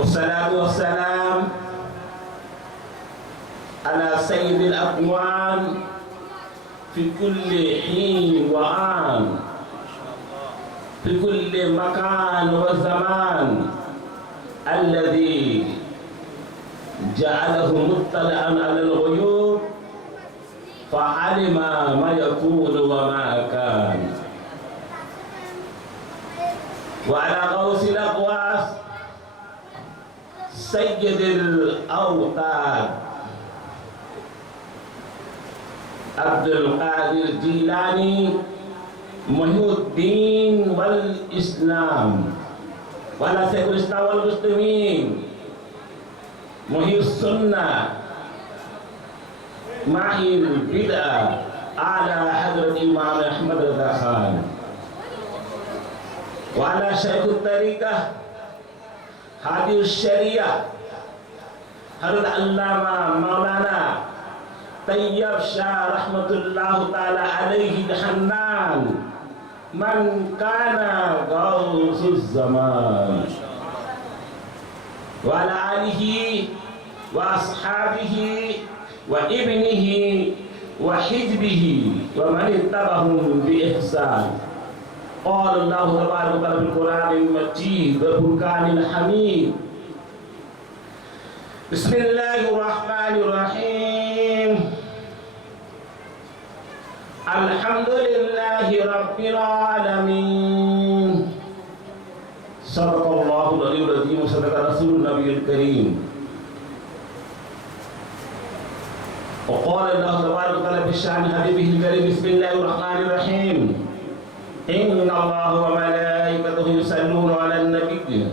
والصلاة والسلام على سيد الأكوان في كل حين وآن، في كل مكان وزمان، الذي جعله مطلعا على الغيوب فعلم ما يكون وما كان. وعلى غوث الأقواس سيد الأوتاد عبد القادر الجيلاني محي الدين والإسلام، وعلى شيخ الإسلام والمسلمين محي السنة محي البدعة على حضرة الإمام أحمد رضا خان، وعلى شيخ الطريقة هادي الشريعة حضرة العلامة مولانا طيب شاه رحمة الله تعالى عليه الحنان، من كان غوث الزمان، وعلى آله وأصحابه وابنه وحزبه ومن اتبعهم بإحسان. قال الله تبارك وتعالى في القرآن المجيد والفرقان الحميد: بسم الله الرحمن الرحيم، الحمد لله رب العالمين، صدق الله العلي العظيم وصدق رسول النبي الكريم. وقال الله تبارك وتعالى في شأن حبيبه الكريم: بسم الله الرحمن الرحيم، إن الله وملائكته يصلون على النبي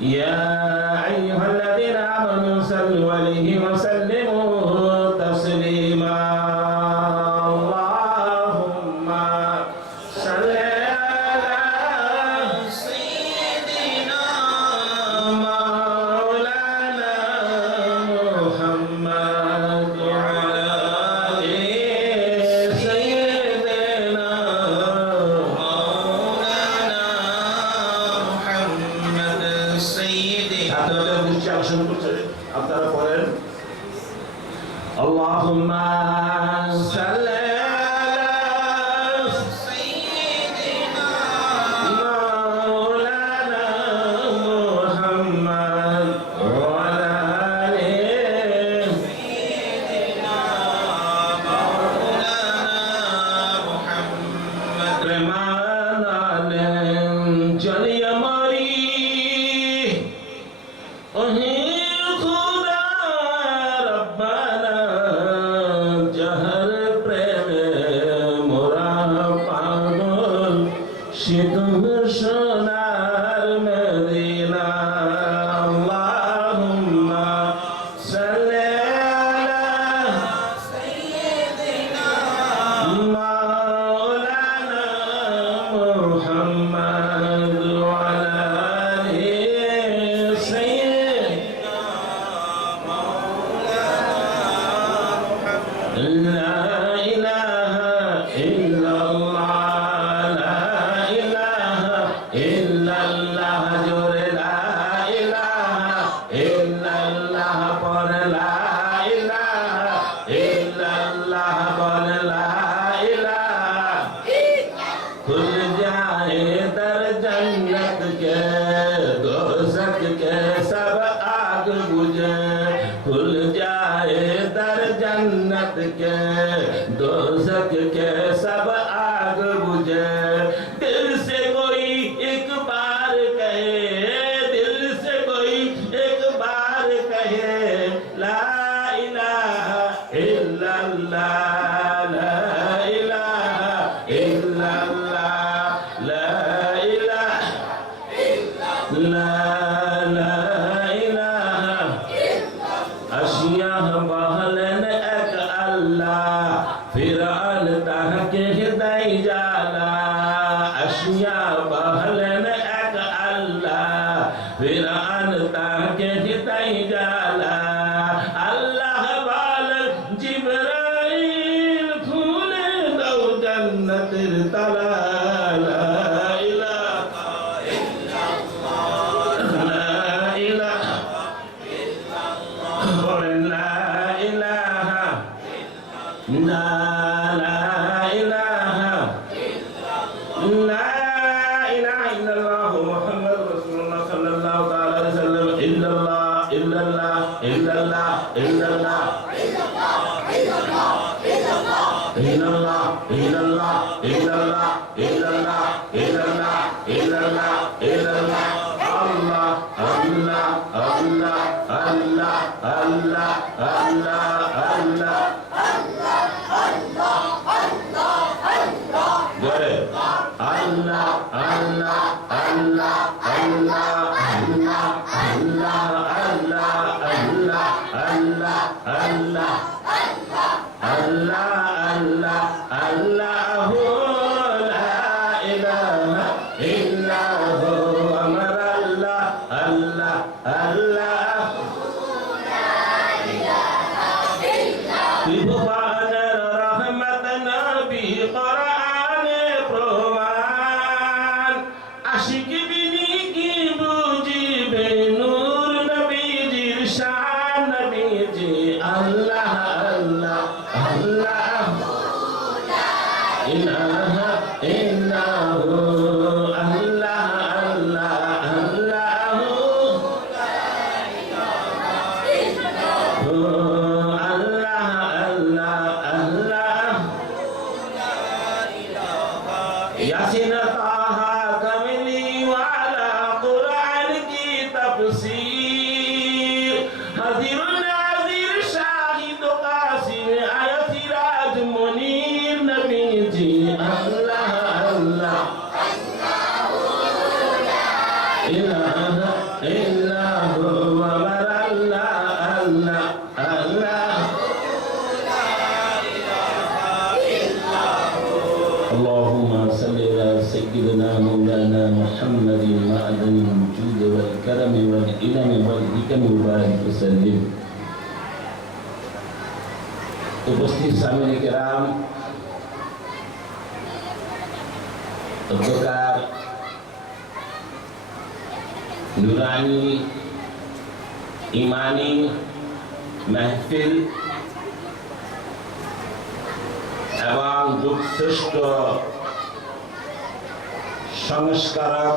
يا أيها الذين آمنوا صلوا عليه وسلموا تسليما. اللهم صل على سيدنا مولانا محمد وعلى آل سيدنا مولانا محمد سيدي. আপনারা পড়েন اللهم صل على سيدنا مولانا محمد وعلى آل سيدنا مولانا محمد. رمانا جليا ماري সোনার মদিনা। আল্লাহুম্মা সাল্লি আলা সাইয়্যিদিনা মাওলানা মুহাম্মদ ওয়া আলা আলি সাইয়্যিদিনা মাওলানা মুহাম্মদ। লা ইলাহা ইল্লাল্লাহ ইল্লাল্লাহ জোরে লা ইলাহা ইল্লাল্লাহ পড়ে লা ইলাহা ইল্লাল্লাহ পড়ে লা ইলাহা খুল जाए दर जन्नत के दोज़ख के सब आग बुझे। खुल जाए दर जन्नत के दोज़ख के सब आग बुझे। दिल से कोई एक बार कहे, दिल से कोई एक बार कहे ला इलाहा इल्लल्लाह, ला इलाहा इल्लल्लाह, ला इलाहा इल्लल्लाह, ला इलाहा अशिया बहलन एक अल्लाह फिरान ताके हिदाई जाला। अशिया बहलन एक अल्लाह फिरान ताके हिदाई जाला। अल्लाह वाला जिब्राइल खुले दो जन्नतेर ताला। ला इलाहा इल्लल्लाह মুহাম্মাদুর রাসূলুল্লাহ সাল্লাল্লাহু তাআলা আলাইহি ওয়াসাল্লাম ইল্লাল্লাহ ইল্লাল্লাহ ইল্লাল্লাহ ইল্লাল্লাহ ইল্লাল্লাহ ইল্লাল্লাহ ইল্লাল্লাহ ইল্লাল্লাহ ইল্লাল্লাহ ইল্লাল্লাহ ইল্লাল্লাহ আল্লাহ আল্লাহ আল্লাহ আল্লাহ আল্লাহ আল্লাহ আল্লাহ জোরে আল্লাহ আল্লাহ আল্লাহ আল্লাহ আল্লাহ আল্লাহ আল্লাহ আল্লাহ আল্লাহ আল্লাহ আল্লাহ আল্লাহ আল্লাহু লা ইলাহা ইল্লাহু আমার আল্লাহ আল্লাহ আল্লাহ ত্রিভুবনের রহমত নবী কোরআনে প্রমাণ আশিক বিনি কি বুঝিবে নূর নবীজির শান নবীজি আল্লাহ আল্লাহ আল্লাহ ইলাহা ইল্লাহু আল্লাহ আল্লাহ আল্লাহু আল্লাহ আল্লাহ আল্লাহ ইয়াসিন তাহা কামলি ওয়ালা কুরআন কি তাফসীর হাজির নাজির শাহিদ কাসিম আয়াত সিরাজ মুনীর নবীজি আল্লাহ আল্লাহ ইলাহা ইল্লাহু আমার আল্লাহ আল্লাহ আল্লাহ اللهم صل على سيدنا مولانا محمد معدن الوجود والكرم والإلم والحكم وبارك وسلم উপস্থিত সামিল কিরাম অধ্যকার নুরানি ইমানি মাহফিল এবং যুগশ্রেষ্ঠ সংস্কারক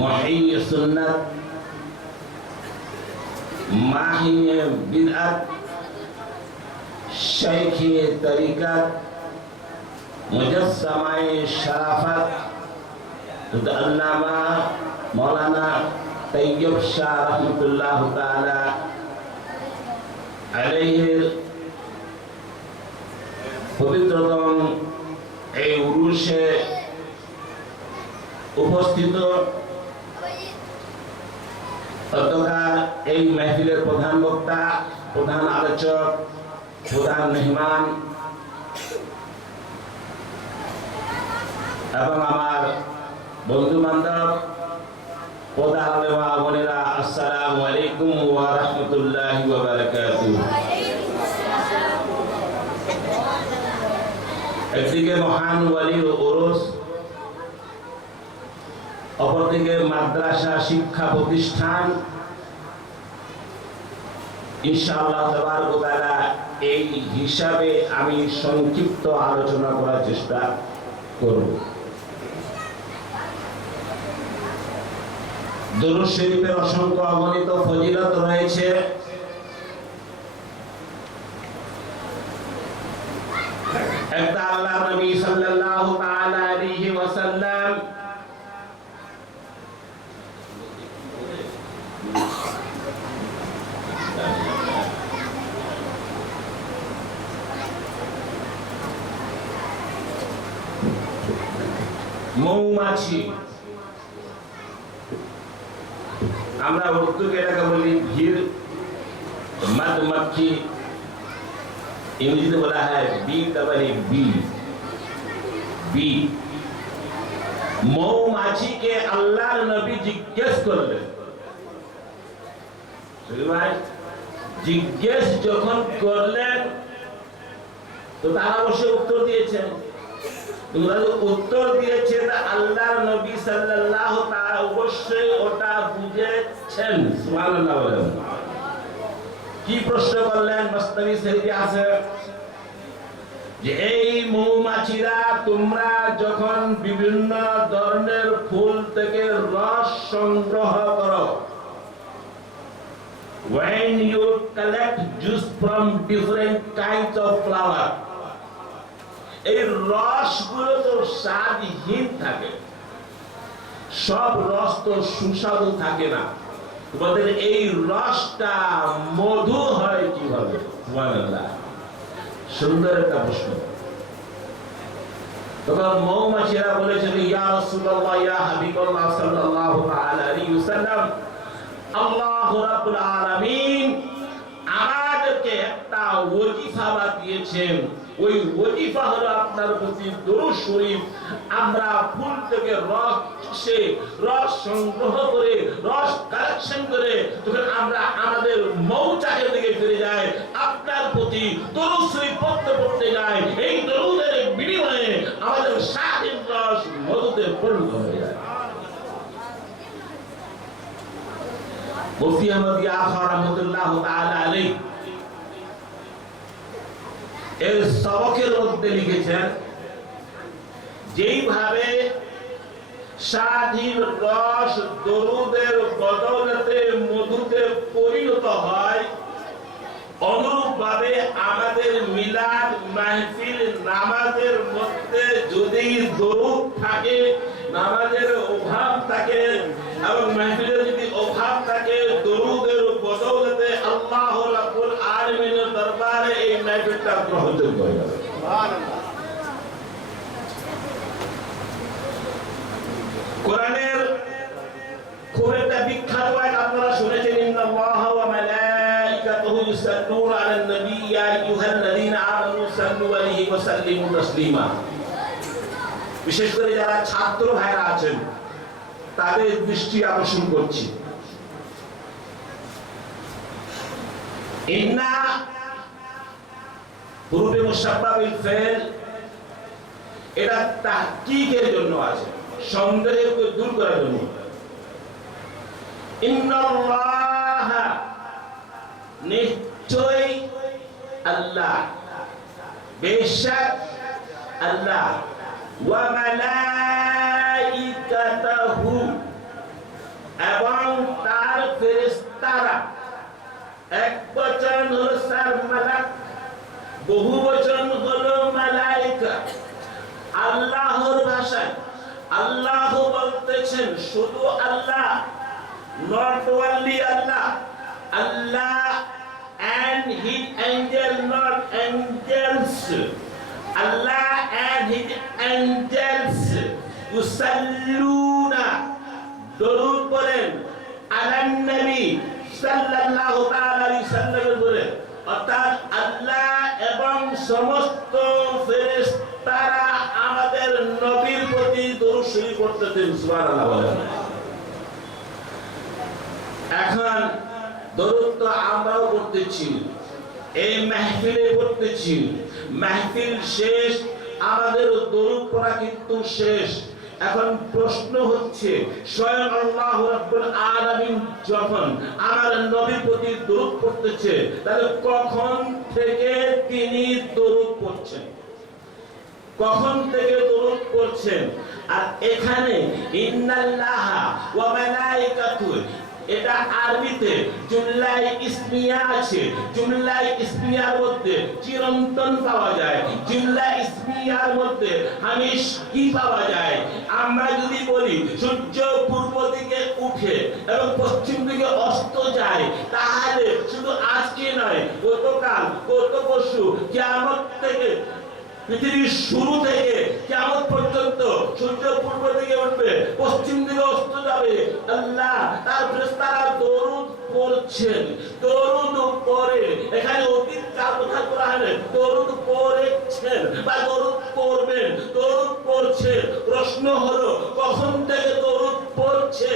মুহিয়্যি সুন্নাত মাহিয়ে বিদআত শাইখে তরিকাত মুজাসসামায়ে শরাফত আল্লামা মাওলানা তাইয়্যিব শাহ রাহমাতুল্লাহ তাআলা আলাইহির পবিত্রতম এই উরুসে উপস্থিত অধ্যকার এই মাহফিলের প্রধান বক্তা, প্রধান আলোচক, প্রধান মেহমান এবং আমার বন্ধু বান্ধব পদা আলেমা বোনেরা, আসসালামু আলাইকুম ওয়া রাহমাতুল্লাহি ওয়া বারাকাতুহু। একদিকে মহান ওয়ালির উরুস, অপরদিকে মাদ্রাসা শিক্ষা প্রতিষ্ঠান। ইনশাআল্লাহ তাবারক ওয়া তাআলা এই হিসাবে আমি সংক্ষিপ্ত আলোচনা করার চেষ্টা করব। দুরূদ শরীফের অসংখ্য অগণিত ফজিলত রয়েছে। একটা আল্লাহর নবী সাল্লাল্লাহু তাআলা আলাইহি ওয়াসাল্লাম মৌমাছি, আমরা উর্দুকে এটাকে বলি ভিড়, মধুমাছি, ইংরেজিতে বলা হয় বি। মৌমাছিকে আল্লাহর নবী জিজ্ঞেস করলেন, জিজ্ঞেস যখন করলেন তো তারা অবশ্য উত্তর দিয়েছেন। উত্তর দিয়েছেন আল্লাহর নবী সাল্লাল্লাহু তাআলা অবশ্যই ওটা বুঝেছেন। সুবহানাল্লাহ বলেন। কি প্রশ্ন করলেন? মুস্তাফি শরীফে আছে যে এই মৌমাছিরা তোমরা যখন বিভিন্ন ধরনের ফুল থেকে রস সংগ্রহ করো, when you collect juice from different kinds of flower, এই রসগুলো তো স্বাদহীন থাকে, সব রস তো সুস্বাদু থাকে না। তোমাদের এই রসটা মধু হয় কিভাবে? সুবহানাল্লাহ, সুন্দর একটা প্রশ্ন। তখন মৌমাছিরা বলেছেন, ইয়া রাসূলুল্লাহ, ইয়া হাবিবাল্লাহ সাল্লাল্লাহু তাআলা আলাইহি ওয়াসাল্লাম, আল্লাহ রাব্বুল আলামিন আমাদেরকে একটা ওজিফা দিয়েছেন। ওই ওজিফা হলো আপনার প্রতি দরুদ শরীফ। আমরা ফুল থেকে রস সংগ্রহ করে, রস কালেকশন করে যখন আমরা আমাদের মৌচাকের দিকে ফিরে যাই, আপনার প্রতি দরুদ শরীফ পড়তে যাই, এই দরুদের বিনিময়ে আমাদের স্বাধীন রস মধুতে পরিণত হয়ে যায়। মুফতি আহমদ ইয়াফা রাহমাতুল্লাহ তাআলা আলাইহি এর সবকের মধ্যে লিখেছেন, যেইভাবে স্বাধীন রস দরুদের বদৌলতে মধুতে পরিণত হয়, অনুরূপভাবে আমাদের মিলাদ মাহফিল নামাজের মধ্যে যদি দরুদ থাকে, নামাজের অভাব থাকে এবং মাহফিলের যদি অভাব থাকে, দরুদের বদৌলতে আল্লাহ রাব্বুল আলামিনের দরবারে এই মাহফিলটা গ্রহণযোগ্য হয়ে যাবে। সুবহানাল্লাহ। কোরআনের খুব একটা বিখ্যাত আয়াত আপনারা শুনেছেন, ইন্নাল্লাহা ওয়া মালাইকাতুহু ইউসাল্লুনা আলান নবী ইয়া আইয়ুহাল্লাযীনা আমানু সাল্লু আলাইহি ওয়া সাল্লিমু তাসলিমা। বিশেষ করে যারা ছাত্র ভাইরা আছেন তাদের দৃষ্টি আকর্ষণ করছি। ইন্না হুরুফে মুশাব্বাহ বিল ফাইল, এটা তাহকিকের জন্য আছে, সন্দেহকে দূর করার জন্য। ইন্নাল্লাহা, নিশ্চয়ই আল্লাহ, বেশক আল্লাহ, ওয়া মালাইকাতুহু, এবং তার ফেরেশতারা। এক বচন হলো স্যার মালাক, বহু বচন হলো মালাইকা। আল্লাহর ভাষায় আল্লাহ বলতেছেন শুধু আল্লাহ, not only Allah, Allah and his angel, not angels, Allah and his angels yusalluna, দরুদ পড়েন, আলান নবী সাল্লাল্লাহু তাআলা আলাইহি সাল্লামের উপরে, অর্থাৎ আল্লাহ এবং সমস্ত ফেরেশতারা আমাদের নবীর প্রতি দরুদ শরীফ পড়তেছেন। সুবহানাল্লাহ বলেন। এখন দরুদ তো আমরাও পড়তেছি, এই মাহফিলে পড়তেছি, মাহফিল শেষ, আমাদের দরুদ পড়া কিন্তু শেষ। এখন প্রশ্ন হচ্ছে, স্বয়ং আল্লাহ রাব্বুল আলামিন যখন আমার নবীর প্রতি দরুদ পড়তেছে, তাহলে কখন থেকে তিনি দরুদ পড়ছেন, কখন থেকে দরুদ পড়ছেন? আর এখানে ইন্নাল্লাহা ওয়া মালাইকাতুহু, এটা আরবিতে জুমলাই ইসমিয়া আছে। জুমলাই ইসমিয়ার মধ্যে চিরন্তন পাওয়া যায়, জুমলা ইসমিয়ার মধ্যে হামেশ কি পাওয়া যায়। আমরা যদি বলি সূর্য পূর্ব দিকে উঠে এবং পশ্চিম দিকে অস্ত যায়, তাহলে শুধু আজকে নয়, গতকাল, গত পরশু, কিয়ামত থেকে, পৃথিবীর শুরু থেকে কিয়ামত পর্যন্ত সূর্য পূর্ব দিকে উঠবে, পশ্চিম দিকে অস্ত যাবে। আল্লাহ তার ফেরেশতারা দরুদ পড়ছেন, দরুদ পড়ে। এখানে অতীত কাল কথা করা হয়, দরুদ পড়েছেন বা দরুদ পড়বেন, দরুদ পড়ছে। প্রশ্ন হলো কখন থেকে দরুদ পড়ছে,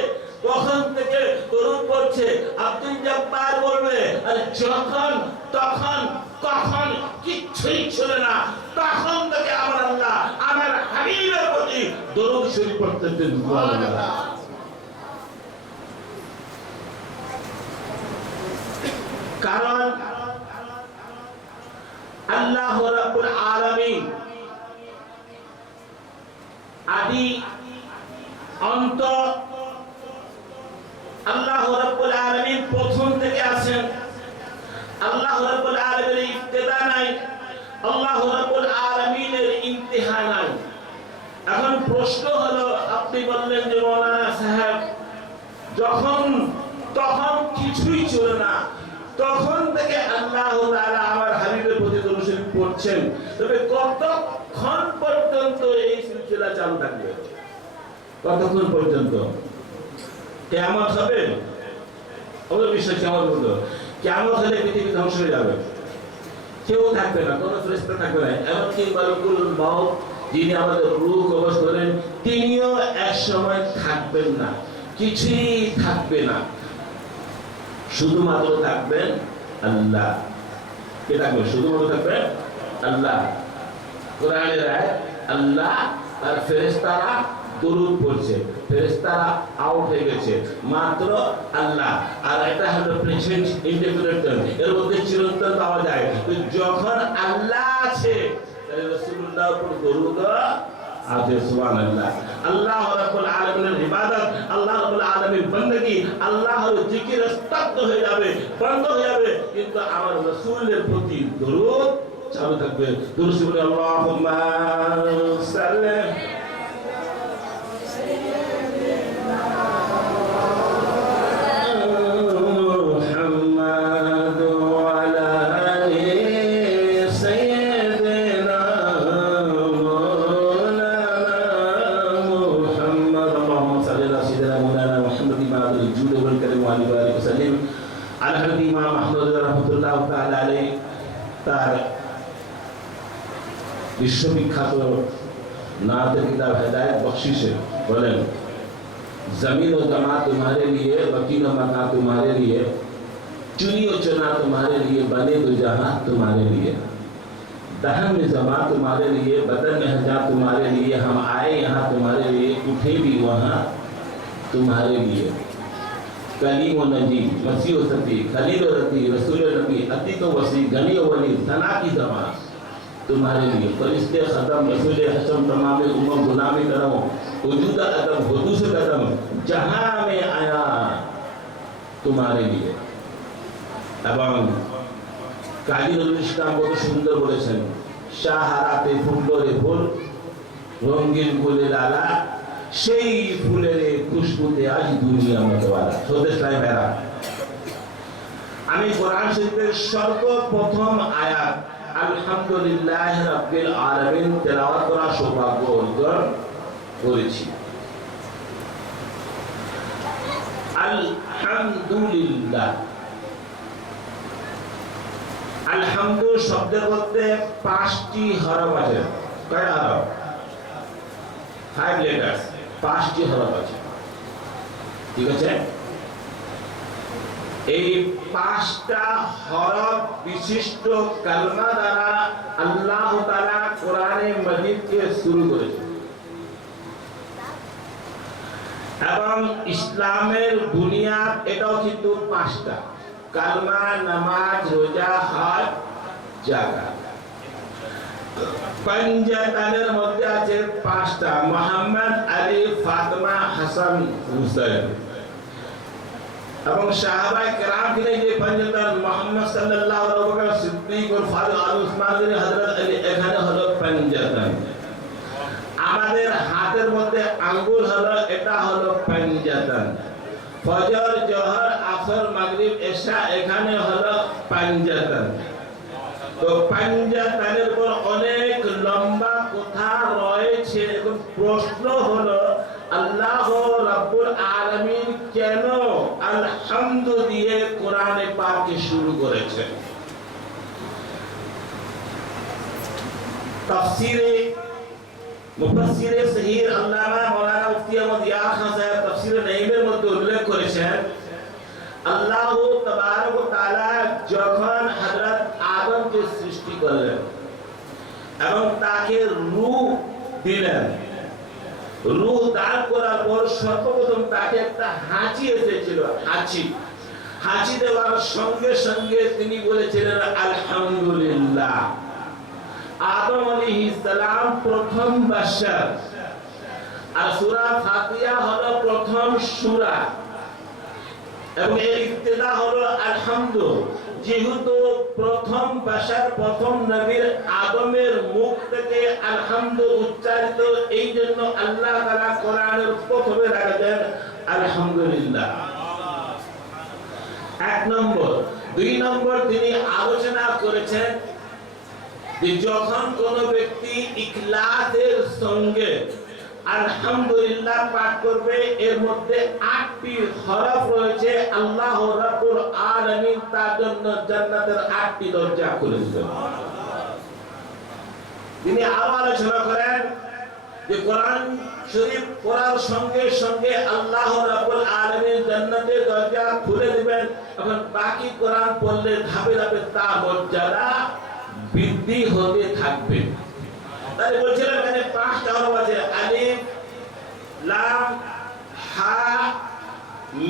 কখন থেকে দরুদ পড়ছে? আব্দুল জব্বার বলবে, আর যখন, তখন, কখন কিচ্ছুই ছিল না, তখন থেকে আমার আল্লাহ আমার হাবিবের প্রতি দরুদ শরীফ পড়তেন। কারণ আল্লাহ রাব্বুল আলামিন আদি অন্ত আল্লাহ রাব্বুল আলামিন প্রথম থেকে আছেন। আল্লাহ রাব্বুল আলামিনের ইবতিদা নাই, আল্লাহ রাব্বুল আলামিনের ইন্তিহা নাই। এখন প্রশ্ন হলো, আপনি বললেন যে মাওলানা সাহেব তখন কিছুই ছিল না, তখন থেকে আল্লাহ তাআলা আমার হাবিবের প্রতি দরুদ শরীফ পড়ছেন, তবে কতক্ষণ পর্যন্ত এই সিলসিলা চালু থাকবে? কতক্ষণ পর্যন্ত? কিয়ামত হবে? আমাদের বিশ্বাস কিয়ামত হবে। কিয়ামত হলে পৃথিবী ধ্বংস হয়ে যাবে, কেউ থাকবে না, কোনো ফেরেশতা থাকবে না। এমনকি মালাকুল মাউত যিনি আমাদের রূহ কবজ করেন, তিনিও এক সময় থাকবেন না, কিছুই থাকবে না, শুধুমাত্র থাকবেন আল্লাহ। কে থাকবে? শুধুমাত্র থাকবেন আল্লাহ। কোরআনের আয়াত, আল্লাহ আর ফেরেশতারা দরুদ পড়ছে, ফেরেশতারা আউট হয়ে গেছে, মাত্র আল্লাহ। আর এটা হলো প্রেজেন্ট ইনডেফিনিট টার্ম, এর মধ্যে চিরন্তন পাওয়া যায়। তো যখন আল্লাহ আছে তাহলে রাসূলুল্লাহর উপর দরুদ আছে। সুবহানাল্লাহ। আল্লাহ রাব্বুল আলামিনের ইবাদত, আল্লাহ রাব্বুল আলামিনের বান্দাগি, আল্লাহর জিকির স্তব্ধ হয়ে যাবে, বন্ধ হয়ে যাবে, কিন্তু আমার রাসূলের প্রতি দরুদ চালু থাকবে। দরুদ বলে আল্লাহুম্মা সাল্লি তার বিশ্ববিখ্যাত নাতের কিতাব হেদায়েত বख्शिशे বলেন, जमीन व जमा तुम्हारे लिए, वकील व मका तुम्हारे लिए, चुनी व चुना तुम्हारे लिए, बने दो जहां तुम्हारे लिए, दहन में जमा तुम्हारे लिए, बदन में हजा तुम्हारे लिए, हम आए यहाँ तुम्हारे लिए, उठे भी वहाँ तुम्हारे लिए। कलीम व नजी, मसीह व सती, खलील व रती, रसूल व नबी, अतीक व वसी, गनी व वली, सना की जमा तुम्हारे लिए, फरिश्ते खदम, रसूल हशम, तमाम उम्मत गुलामी करम, वजूद अदम, हुदूस कदम, जहां में आया तुम्हारे लिए। এবং কাজী নজরুল ইসলাম কত সুন্দর বলেছেন, শাহরাতে ফুলরে ফুল, রঙিন ফুলে লালা, সেই ফুলের খুশবুতে আজ দুনিয়া মতওয়ালা। সদেশলাই বেড়া, আমি কোরআন শরীফের সর্বপ্রথম আয়াত আলহামদুলিল্লাহ রাব্বিল আলামিন তেলাওয়াত করার সৌভাগ্য অর্জন করেছি। আলহামদুলিল্লাহ, আলহামদু শব্দের মধ্যে 5টি হরফ আছে। কয়টা হরফ? 5 লেটার্স, 5টি হরফ আছে। ঠিক আছে, এই 5টা হরফ বিশিষ্ট কালমা দ্বারা আল্লাহ তাআলা কোরআনে মাজিদকে শুরু করেছেন। এবং ইসলামের বুনিয়াদ এটাও কিন্তু 5টা, কালমা, নামাজ, রোজা, হজ, যাকাত। পঞ্জাতানের মধ্যে আছে 5টা, মুহাম্মদ, আলী, ফাতেমা, হাসান, হুসাইন। এবং সাহাবায়ে কেরাম কে যে পঞ্জাতান, মুহাম্মদ সাল্লাল্লাহু আলাইহি ওয়া সাল্লাম, সিদ্দিক ও ফারুক, আলী, উসমান, হযরত আলী, এখানে হলো পঞ্জাতান। আমাদের হাতের মধ্যে আঙ্গুল হলো, এটা হলো পঞ্জাতান। ফজর, জোহর, আসর, মাগরিব, এশা, এখানে হলো পঞ্জাতান। তো পঞ্জাতানের পর অনেক লম্বা কথা রয়েছে। এখন প্রশ্ন হলো, আল্লাহ রাব্বুল আলামিন কেন আলহামদু দিয়ে কোরআনে পাকে শুরু করেছেন? তাফসীরে মুফাসসিরে সহিহ আল্লামা মাওলানা মুফতি আহমদ ইয়ার খান সাহেব তাফসীরে নাঈমের মধ্যে উল্লেখ করেছেন, আল্লাহ তাবারক ওয়া তাআলা যখন হযরত আদমকে সৃষ্টি করলেন এবং তাকে রূহ দিলেন, রূহ দান করার পর সর্বপ্রথম তাকে একটা হাঁচি এসেছিল। হাঁচি দেওয়ার সঙ্গে সঙ্গে তিনি বলেছিলেন আলহামদুলিল্লাহ। আদম আলাইহিস সালাম প্রথম বাশার, আর সূরা ফাতিহা হলো প্রথম সূরা, এবং এর ইবতিদা হলো আলহামদু। যেহেতু প্রথম বাশার, প্রথম নবীর আদমের মুখ থেকে আলহামদু উচ্চারিত, এই জন্য আল্লাহ তাআলা কোরআনের প্রথমে রাখেন আলহামদুলিল্লাহ। এক নম্বর। দুই নম্বর, তিনি আলোচনা করেছেন যে যখন কোন ব্যক্তি ইখলাসের সঙ্গে আলহামদুলিল্লাহ পাঠ করবে, এর মধ্যে ৮টি হরফ রয়েছে, আল্লাহ রাব্বুল আলামিন তার জন্য জান্নাতের ৮টি দরজা খুলে দিবেন। তিনি আরো আলোচনা করেন যে কোরআন শরীফ পড়ার সঙ্গে সঙ্গে আল্লাহ রাব্বুল আলামিন জান্নাতের দরজা খুলে দিবেন, এবং বাকি কোরআন পড়লে ধাপে ধাপে তার মর্যাদা বৃদ্ধি হতে থাকবে। তাই বলছিলাম এখানে 5টা হরফ আছে, আলিফ, লাম, হা,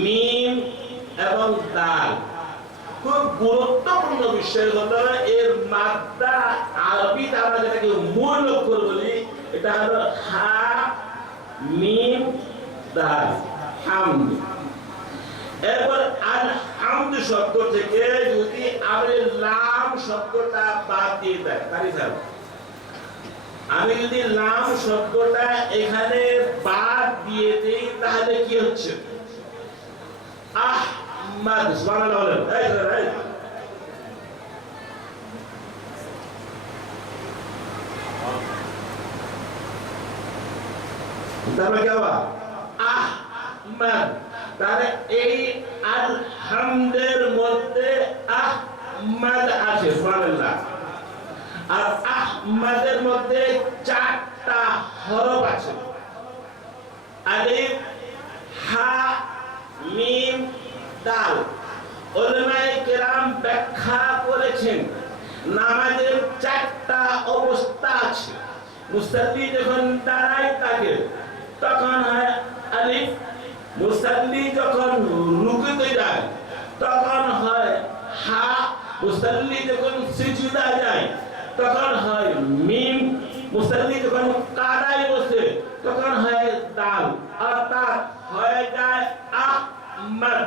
মিম এবং দাল। খুব গুরুত্বপূর্ণ বিষয় হলো এর মাত্রা, আরবিতে আমরা যেটাকে মূল অক্ষর বলি, এটা হলো হা, মিম, দাল, হামদ। এরপর আলহামদু শব্দ থেকে যদি আমরা লাম শব্দটা বাদ দিয়ে দেয়, তাহলে আমি যদি লাম শব্দটা এখানে বাদ দিয়ে দেই, তাহলে কি হচ্ছে? আহমদ। সুবহানাল্লাহ বলেন। এই তাহলে কি হবে? আহমদ। তাহলে এই আলহামদের মধ্যে আহমদ আছে। সুবহানাল্লাহ। আর আহমদের মধ্যে 4টা হরফ আছে, আলিফ, হা, মিম, দাল। উলামায়ে কেরাম ব্যাখ্যা করেছেন নামাজের 4টা অবস্থা আছে। মুসাল্লি যখন দাঁড়ায় থাকে তখন হয় আলিফ, মুসাল্লি যখন রুকুতে যায় তখন হয় হা, মুসাল্লি যখন সিজদা যায় তখন হয় মিম, মুসাল্লি যখন কাদায় বসে তখন হয় দাল, অর্থাৎ হয়ে যায় আহমদ।